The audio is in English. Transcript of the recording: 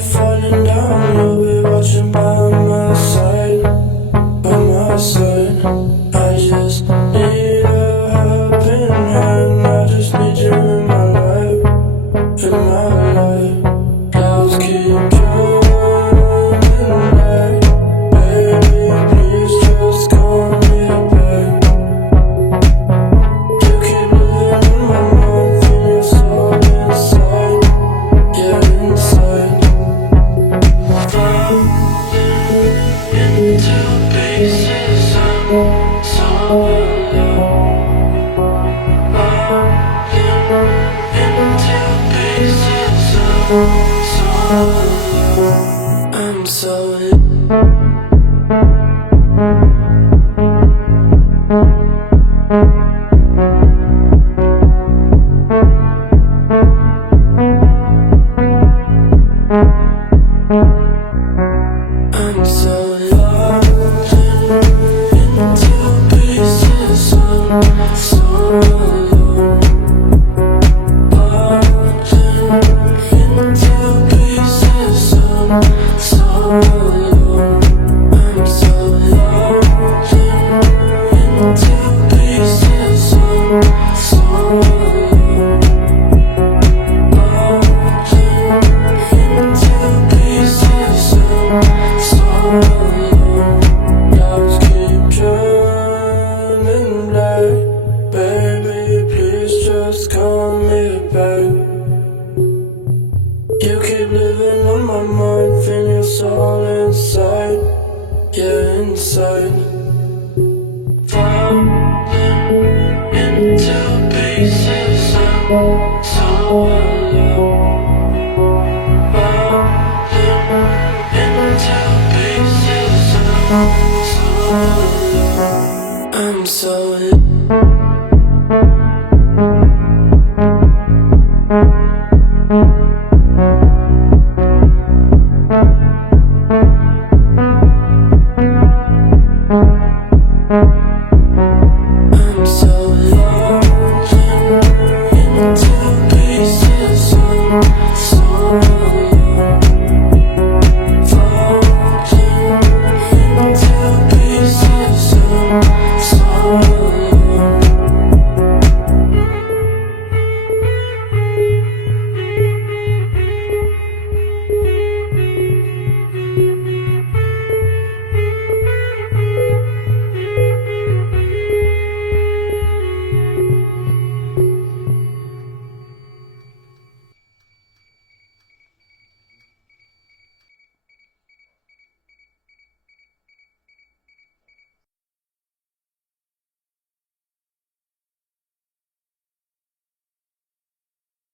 falling down, you'll be watching by my side, by my side. I just need a helping hand. I just need you in my life, in my life. Clouds keep coming back. Baby, please just call me back. You keep living in my mind, feel your soul inside, yeah, inside. Falling into pieces, I'm so alone. Falling into pieces, I'm so alone. I'm so falling into pieces, I'm so alone. Falling into pieces, I'm so alone. I'm so falling into pieces, I'm so alone. Falling into pieces, so alone. Clouds keep turning black. Baby, please just call me back. You keep living on my mind, feel your soul inside, yeah, inside. Falling into pieces, I'm so alone. Into pieces, I'm so alone. I'm so alone.